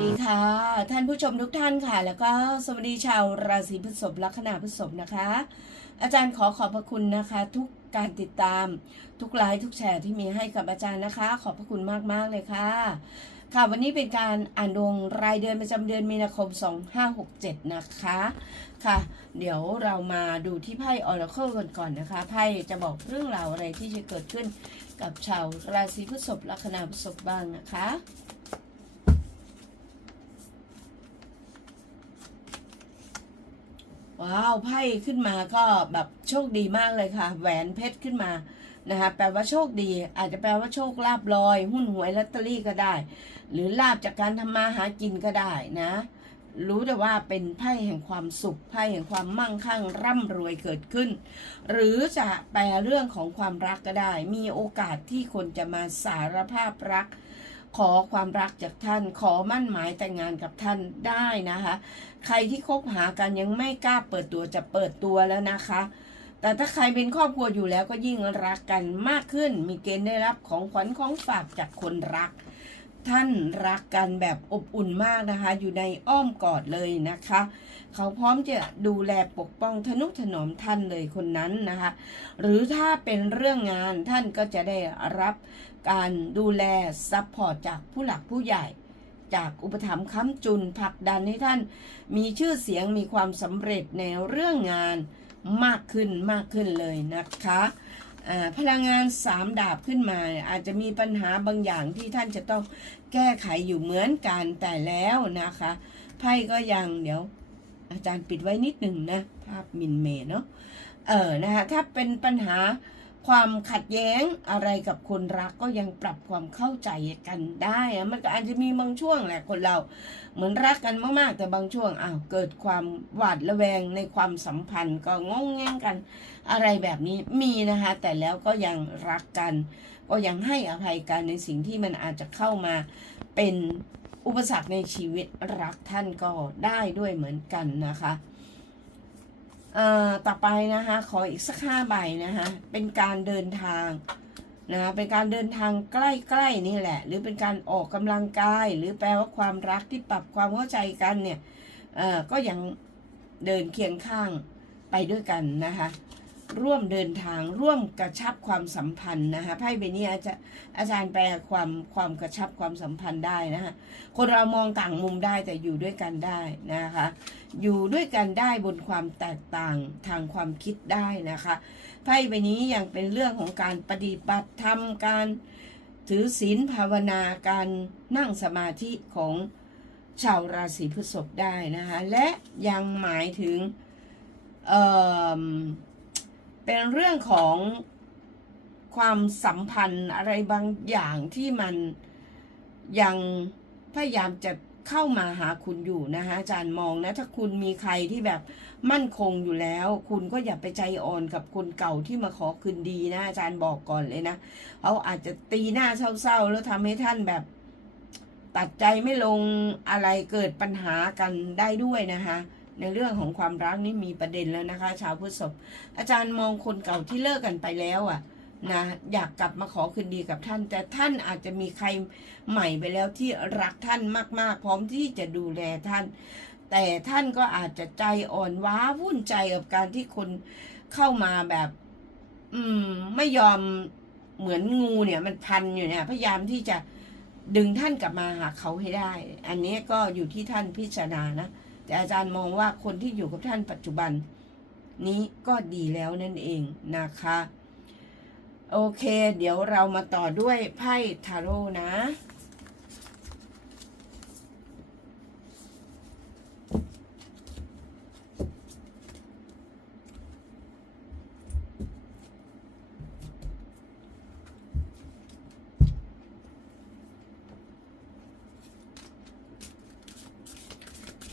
วัสดีค่ะ ท่านผู้ชมทุกท่านค่ะ แล้วก็สวัสดีชาวราศีพฤษภลัคนาพฤษภนะคะ อาจารย์ขอขอบพระคุณนะคะ ทุกการติดตามทุกไลค์ทุกแชร์ที่มีให้กับอาจารย์นะคะ ขอบพระคุณมากๆเลยค่ะ ค่ะวันนี้เป็นการอ่านดวงรายเดือนประจำเดือนมีนาคม 2567 นะคะค่ะ เดี๋ยวเรามาดูที่ไพ่ออร์เคิลกันก่อนนะคะไพ่จะบอกเรื่องราวอะไรที่จะเกิดขึ้นกับชาวราศีพฤษภลัคนาพฤษภบ้างนะคะ ว้าวไพ่ขึ้นมาก็แบบโชคดีมากเลยค่ะ แหวนเพชรขึ้นมานะคะแปลว่าโชคดี อาจจะแปลว่าโชคลาบลอย หุ้นหวยลอตเตอรี่ก็ได้ หรือลาบจากการทำมาหากินก็ได้นะ รู้แต่ว่าเป็นไพ่แห่งความสุขไพ่แห่งความมั่งคั่งร่ำรวยเกิดขึ้น หรือจะแปลเรื่องของความรักก็ได้ มีโอกาสที่คนจะมาสารภาพรัก ขอความรักจากท่าน ขอมั่นหมายแต่งงานกับท่านได้นะคะ ใครที่คบหากันยังไม่กล้าเปิดตัวจะเปิดตัวแล้วนะคะ แต่ถ้าใครเป็นครอบครัวอยู่แล้วก็ยิ่งรักกันมากขึ้น มีเกณฑ์ได้รับของขวัญของฝากจากคนรัก ท่านรักกันแบบอบอุ่นมากนะคะ อยู่ในอ้อมกอดเลยนะคะ เขาพร้อมจะดูแลปกป้องทนุถนอมท่านเลยคนนั้นนะคะ หรือถ้าเป็นเรื่องงานท่านก็จะได้รับการดูแลซัพพอร์ตจากผู้หลักผู้ใหญ่ จากอุปถัมภ์ค้ำจุนผลักดันให้ท่าน มีชื่อเสียงมีความสำเร็จในเรื่องงานมากขึ้นมากขึ้นเลยนะคะ พลังงานสามดาบขึ้นมา อาจจะมีปัญหาบางอย่างที่ท่านจะต้องแก้ไขอยู่เหมือนกันแต่แล้วนะคะไพ่ก็ยังเดี๋ยว อาจารย์ปิดไว้นิดหนึ่งนะ ภาพมินเมเนาะเออนะคะถ้าเป็นปัญหา ความขัดแย้งอะไรกับคนรักก็ยังปรับความเข้าใจกันได้อะมันก็อาจจะมีบางช่วงแหละคนเรา เหมือนรักกันมากๆ แต่บางช่วงอ้าวเกิดความหวาดระแวงในความสัมพันธ์ก็งงแงงกัน อะไรแบบนี้มีนะคะ แต่แล้วก็ยังรักกัน ก็ยังให้อภัยกันในสิ่งที่มันอาจจะเข้ามาเป็นอุปสรรคในชีวิตรักท่านก็ได้ด้วยเหมือนกันนะคะ ต่อไปนะคะขออีกสักห้าใบนะคะเป็นการเดินทางนะคะเป็นการเดินทางใกล้ๆนี่แหละ หรือเป็นการออกกำลังกาย หรือแปลว่าความรักที่ปรับความเข้าใจกันเนี่ยก็ยังเดินเคียงข้างไปด้วยกันนะคะ ร่วมเดินทางร่วมกระชับความสัมพันธ์นะคะไพ่ใบนี้อาจจะอาจารย์แปลความความกระชับความสัมพันธ์ได้นะคะคนเรามองต่างมุมได้แต่อยู่ด้วยกันได้นะคะ อยู่ด้วยกันได้บนความแตกต่างทางความคิดได้นะคะไพ่ใบนี้ยังเป็นเรื่องของการปฏิบัติธรรมการถือศีลภาวนาการนั่งสมาธิของชาวราศีพฤษภได้นะคะและยังหมายถึง เป็นเรื่องของความสัมพันธ์อะไรบางอย่างที่มันยังพยายามจะเข้ามาหาคุณอยู่นะคะอาจารย์มองนะ ถ้าคุณมีใครที่แบบมั่นคงอยู่แล้ว คุณก็อย่าไปใจอ่อนกับคนเก่าที่มาขอคืนดีนะอาจารย์บอกก่อนเลยนะเขาอาจจะตีหน้าเศร้าๆ แล้วทำให้ท่านแบบ ตัดใจไม่ลงอะไรเกิดปัญหากันได้ด้วยนะคะ ในเรื่องของความรักนี่มีประเด็นแล้วนะคะ ชาวพฤษภอาจารย์มองคนเก่าที่เลิกกันไปแล้วอะนะอยากกลับมาขอคืนดีกับท่าน แต่ท่านอาจจะมีใครใหม่ไปแล้วที่รักท่านมาก ๆ พร้อมที่จะดูแลท่าน แต่ท่านก็อาจจะใจอ่อนว้าวุ่นใจกับการที่คนเข้ามาแบบ อืม ไม่ยอมเหมือนงูเนี่ย มันพันอยู่เนี่ยพยายามที่จะดึงท่านกลับมาหาเขาให้ได้ อันนี้ก็อยู่ที่ท่านพิจารณานะ แต่อาจารย์มองว่าคนที่อยู่กับท่านปัจจุบัน นี้ก็ดีแล้วนั่นเองนะคะ โอเค เดี๋ยวเรามาต่อด้วยไพ่ทาโร่นะ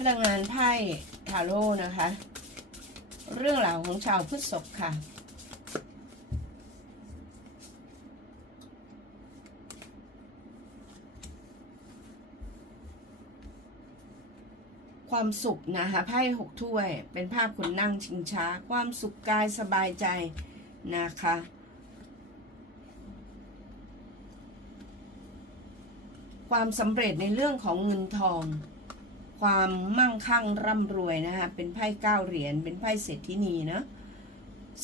พลังงานไพ่ทาโร่นะคะ เรื่องราวของชาวพฤษภค่ะ ความสุขนะคะไพ่หกถ้วย เป็นภาพคนนั่งชิงช้า ความสุขกายสบายใจนะคะความสำเร็จในเรื่องของเงินทอง ความมั่งคั่งร่ำรวยนะคะเป็นไพ่เก้าเหรียญเป็นไพ่เศรษฐินีนะ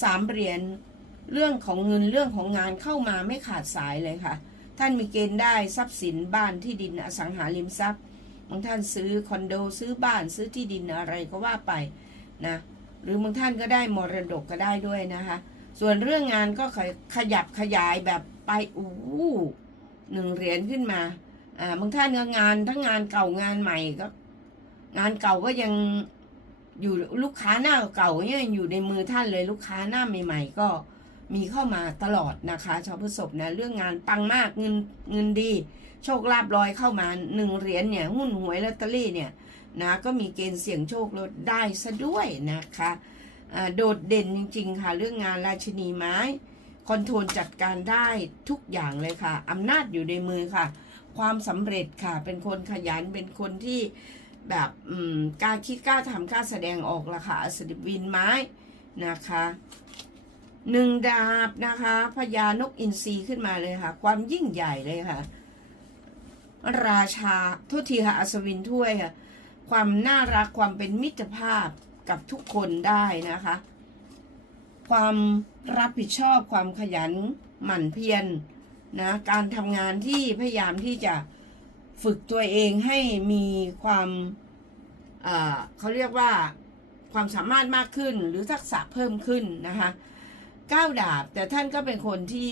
สามเหรียญเรื่องของเงินเรื่องของงานเข้ามาไม่ขาดสายเลยค่ะ ท่านมีเกณฑ์ได้ทรัพย์สินบ้านที่ดินอสังหาริมทรัพย์บางท่านซื้อคอนโดซื้อบ้านซื้อที่ดินอะไรก็ว่าไปนะหรือบางท่านก็ได้มรดกก็ได้ด้วยนะคะ ส่วนเรื่องงานก็ขยขยับขยายแบบไปอู้หนึ่งเหรียญขึ้นมาอ่าบางท่านก็งานทั้งงานเก่างานใหม่ก็ งานเก่าก็ยังอยู่ลูกค้าหน้าเก่าเนี่ยยังอยู่ในมือท่านเลยลูกค้าหน้าใหม่ ๆ ก็มีเข้ามาตลอดนะคะชาวพฤษภนะเรื่องงานปังมากเงินเงินดี โชคลาภลอยเข้ามาหนึ่งเหรียญเนี่ยหุ้นหวยลอตเตอรี่เนี่ยนะก็มีเกณฑ์เสี่ยงโชคลดได้ซะด้วยนะคะโดดเด่นจริง ๆ ค่ะ เรื่องงานราชินีไม้คอนโทรลจัดการได้ทุกอย่างเลยค่ะอำนาจอยู่ในมือค่ะ ความสำเร็จค่ะเป็นคนขยันเป็นคนที่ แบบกล้าคิดกล้าทำกล้าแสดงออกละค่ะสดิบวินไม้นะคะหนึ่งดาบนะคะพญานกอินทรีขึ้นมาเลยค่ะ ความยิ่งใหญ่เลยค่ะ ราชาทุทีค่ะอัศวินถ้วยค่ะ ความน่ารักความเป็นมิตรภาพกับทุกคนได้นะคะ ความรับผิดชอบความขยันหมั่นเพียรนะการทำงานที่พยายามที่จะ ฝึกตัวเองให้มีความเอ่อเขาเรียกว่าความสามารถมากขึ้นหรือทักษะเพิ่มขึ้นนะคะก้าวดาบแต่ท่านก็เป็นคนที่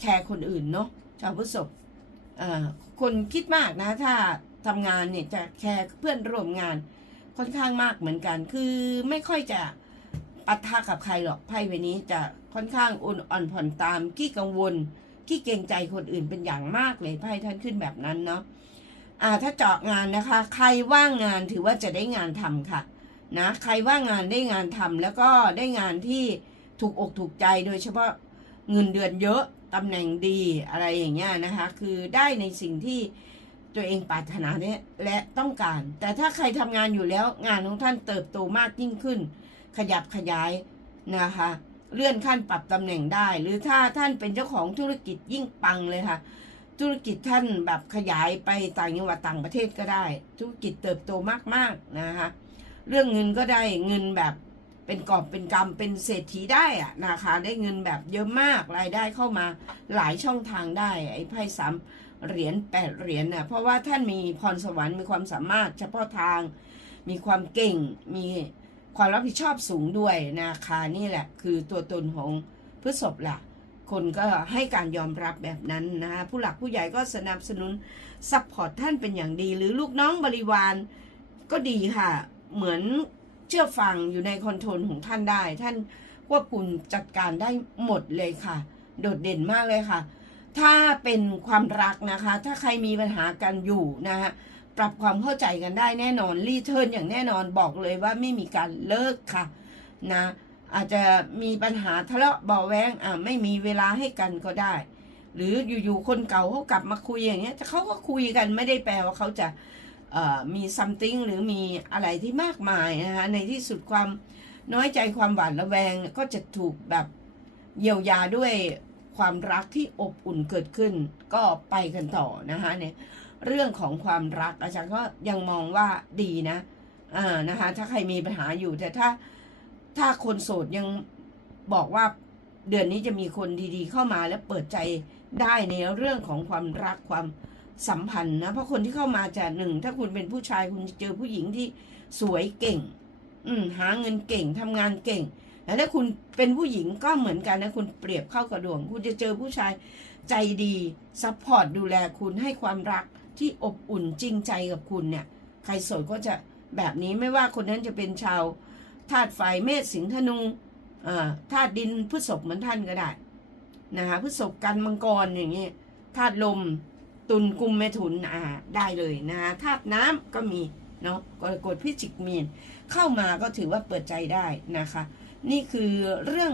แคร์คนอื่นเนาะชาวพุทธศพคนคิดมากนะถ้าทำงานเนี่ยจะแคร์เพื่อนร่วมงานค่อนข้างมากเหมือนกัน คือไม่ค่อยจะปะทะกับใครหรอกไพ่ใบนี้จะค่อนข้างอ่อนอ่อนผ่อนตามขี้กังวลขี้เกรงใจคนอื่นเป็นอย่างมากเลยไพ่ท่านขึ้นแบบนั้นเนาะ อ่าถ้าเจาะงานนะคะ ใครว่างงานถือว่าจะได้งานทำค่ะนะใครว่างงานได้งานทำแล้วก็ได้งานที่ถูกอกถูกใจโดยเฉพาะเงินเดือนเยอะตำแหน่งดีอะไรอย่างเงี้ยนะคะ คือได้ในสิ่งที่ตัวเองปรารถนาเนี่ยและต้องการ แต่ถ้าใครทำงานอยู่แล้วงานของท่านเติบโตมากยิ่งขึ้น ขยับขยายนะคะ เลื่อนขั้นปรับตำแหน่งได้ หรือถ้าท่านเป็นเจ้าของธุรกิจยิ่งปังเลยค่ะ ธุรกิจท่านแบบขยายไปต่างจังหวัดต่างประเทศก็ได้ ธุรกิจเติบโตมากๆนะคะเรื่องเงินก็ได้เงินแบบเป็นกอบเป็นกำเป็นเศรษฐีได้อะนะคะได้เงินแบบเยอะมากรายได้เข้ามาหลายช่องทางได้ไอ้ไพ่สามเหรียญแปดเหรียญน่ะเพราะว่าท่านมีพรสวรรค์มีความสามารถเฉพาะทาง มีความเก่งมีความรับผิดชอบสูงด้วยนะคะนี่แหละคือตัวตนของพฤษภล่ะ คนก็ให้การยอมรับแบบนั้นนะคะผู้หลักผู้ใหญ่ก็สนับสนุนซัพพอร์ตท่านเป็นอย่างดี หรือลูกน้องบริวารก็ดีค่ะ เหมือนเชื่อฟังอยู่ในคอนโทรลของท่านได้ ท่านควบคุมจัดการได้หมดเลยค่ะ โดดเด่นมากเลยค่ะ ถ้าเป็นความรักนะคะ ถ้าใครมีปัญหากันอยู่นะคะปรับความเข้าใจกันได้แน่นอนรีเทิร์นอย่างแน่นอนบอกเลยว่าไม่มีการเลิกค่ะนะ อาจจะมีปัญหาทะเลาะเบาแวงอ่าไม่มีเวลาให้กันก็ได้ หรืออยู่ๆคนเก่าเขากลับมาคุยอย่างเงี้ยเขาก็คุยกันไม่ได้แปลว่าเขาจะมี something หรือมีอะไรที่มากมายนะคะในที่สุดความน้อยใจความหวาดระแวงก็จะถูกแบบเยียวยาด้วยความรักที่อบอุ่นเกิดขึ้น ก็ไปกันต่อนะคะเนี่ยเรื่องของความรักอาจารย์ก็ยังมองว่าดีนะอ่านะคะถ้าใครมีปัญหาอยู่แต่ถ้า ถ้าคนโสดยังบอกว่าเดือนนี้จะมีคนดีๆ เข้ามาและเปิดใจได้ในเรื่องของความรักความสัมพันธ์นะเพราะคนที่เข้ามาจะหนึ่งถ้าคุณเป็นผู้ชายคุณเจอผู้หญิงที่สวยเก่ง อืมหาเงินเก่งทำงานเก่งแต่ถ้าคุณเป็นผู้หญิงก็เหมือนกันนะคุณเปรียบเข้ากระดวง คุณจะเจอผู้ชายใจดีซัพพอร์ตดูแลคุณให้ความรักที่อบอุ่นจริงใจกับคุณเนี่ย ใครโสดก็จะแบบนี้ไม่ว่าคนนั้นจะเป็นชาว ธาตุไฟเมษสิงห์ธนูธาตุดินพฤษภเหมือนท่านก็ได้นะคะพฤษภกันมังกรอย่างเงี้ธาตุลมตุลกุมเมถุนอ่าได้เลยนะคะธาตุน้ำก็มีเนาะกรกฎพิจิกมีน เข้ามาก็ถือว่าเปิดใจได้นะคะ นี่คือเรื่อง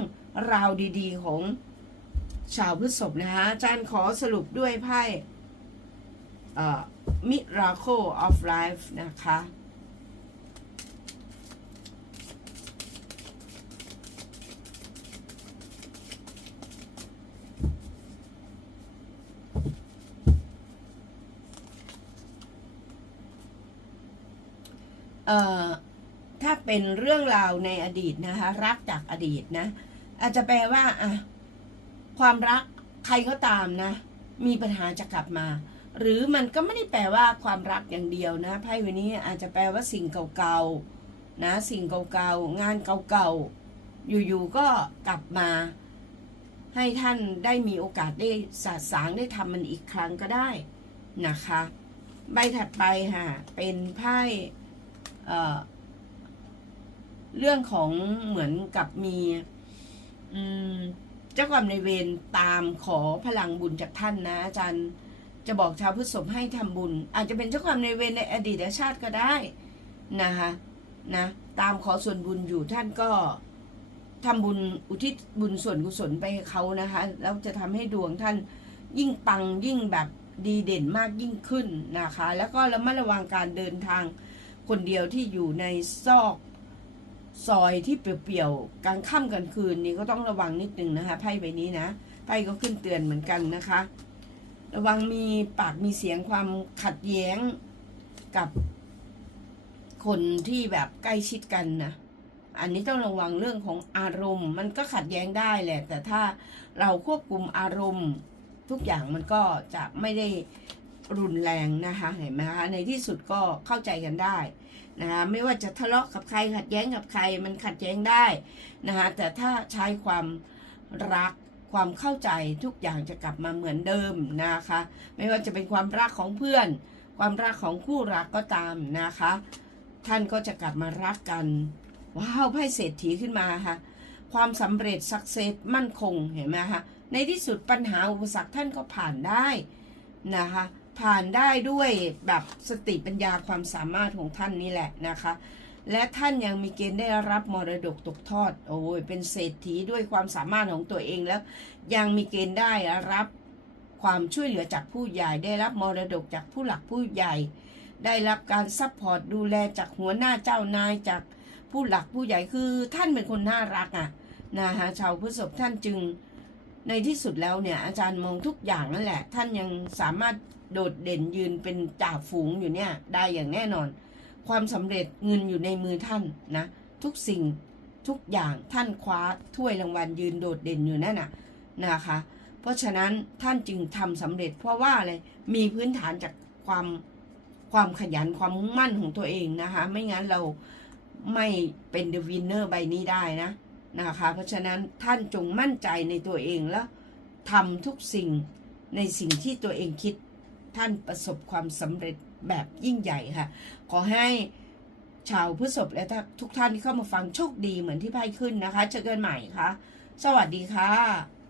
ราวดีๆของชาวพฤษภนะคะอาจารย์ขอสรุปด้วยไพ่มิราโค of life นะคะ ถ้าเป็นเรื่องราวในอดีตนะคะ รักจากอดีตนะ อาจจะแปลว่าอะความรักใครก็ตามนะ มีปัญหาจะกลับมา หรือมันก็ไม่ได้แปลว่าความรักอย่างเดียวนะไพ่วันนี้อาจจะแปลว่าสิ่งเก่าๆนะสิ่งเก่าๆงานเก่าๆอยู่ๆก็กลับมา ให้ท่านได้มีโอกาสได้สาสางได้ทำมันอีกครั้งก็ได้นะคะ ใบถัดไปค่ะเป็นไพ่ เรื่องของเหมือนกับมีเจ้ากรรมในเวรตามขอพลังบุญจากท่านนะอาจารย์จะบอกชาวพฤษภให้ทำบุญ อาจจะเป็นเจ้ากรรมในเวรในอดีตชาติก็ได้นะคะนะตามขอส่วนบุญอยู่ท่านก็ทำบุญอุทิศบุญส่วนกุศลไปให้เขานะคะ แล้วจะทำให้ดวงท่านยิ่งปังยิ่งแบบดีเด่นมากยิ่งขึ้นนะคะ แล้วก็ระมัดระวังการเดินทาง คนเดียวที่อยู่ในซอกซอยที่เปลี่ยวๆกลางค่ำกลางคืนนี่ก็ต้องระวังนิดนึงนะคะไพ่ใบนี้นะไพ่ก็ขึ้นเตือนเหมือนกันนะคะ ระวังมีปากมีเสียงความขัดแย้งกับคนที่แบบใกล้ชิดกันนะอันนี้ต้องระวังเรื่องของอารมณ์ มันก็ขัดแย้งได้แหละ แต่ถ้าเราควบคุมอารมณ์ทุกอย่างมันก็จะไม่ได้ รุนแรงนะคะเห็นไหมคะในที่สุดก็เข้าใจกันได้นะคะไม่ว่าจะทะเลาะกับใครขัดแย้งกับใครมันขัดแย้งได้นะคะแต่ถ้าใช้ความรักความเข้าใจทุกอย่างจะกลับมาเหมือนเดิมนะคะ ไม่ว่าจะเป็นความรักของเพื่อน ความรักของคู่รักก็ตามนะคะ ท่านก็จะกลับมารักกันว้าวไพ่เศรษฐีขึ้นมาค่ะความสำเร็จสักเซสมั่นคงเห็นไหมคะในที่สุดปัญหาอุปสรรคท่านก็ผ่านได้นะคะ ผ่านได้ด้วยแบบสติปัญญาความสามารถของท่านนี่แหละนะคะ และท่านยังมีเกณฑ์ได้รับมรดกตกทอด โอ้ยเป็นเศรษฐีด้วยความสามารถของตัวเองแล้ว ยังมีเกณฑ์ได้รับความช่วยเหลือจากผู้ใหญ่ ได้รับมรดกจากผู้หลักผู้ใหญ่ ได้รับการซัพพอร์ตดูแลจากหัวหน้าเจ้านายจากผู้หลักผู้ใหญ่คือท่านเป็นคนน่ารักอะนะคะชาวพฤษภท่านจึง ในที่สุดแล้วเนี่ยอาจารย์มองทุกอย่างนั่นแหละ ท่านยังสามารถโดดเด่นยืนเป็นจ่าฝูงอยู่เนี่ยได้อย่างแน่นอน ความสำเร็จเงินอยู่ในมือท่านนะทุกสิ่งทุกอย่างท่านคว้าถ้วยรางวัลยืนโดดเด่นอยู่นั่นน่ะนะคะ เพราะฉะนั้นท่านจึงทำสำเร็จเพราะว่าอะไรมีพื้นฐานจากความความขยันความมุ่งมั่นของตัวเองนะคะ ไม่งั้นเราไม่เป็นเดอะวินเนอร์ใบนี้ได้นะ นะคะ เพราะฉะนั้นท่านจงมั่นใจในตัวเองแล้วทำทุกสิ่งในสิ่งที่ตัวเองคิดท่านประสบความสำเร็จแบบยิ่งใหญ่ค่ะ ขอให้ชาวพฤษภและทุกท่านที่เข้ามาฟังโชคดีเหมือนที่ไพ่ขึ้นนะคะ เจอกันใหม่ค่ะ สวัสดีค่ะ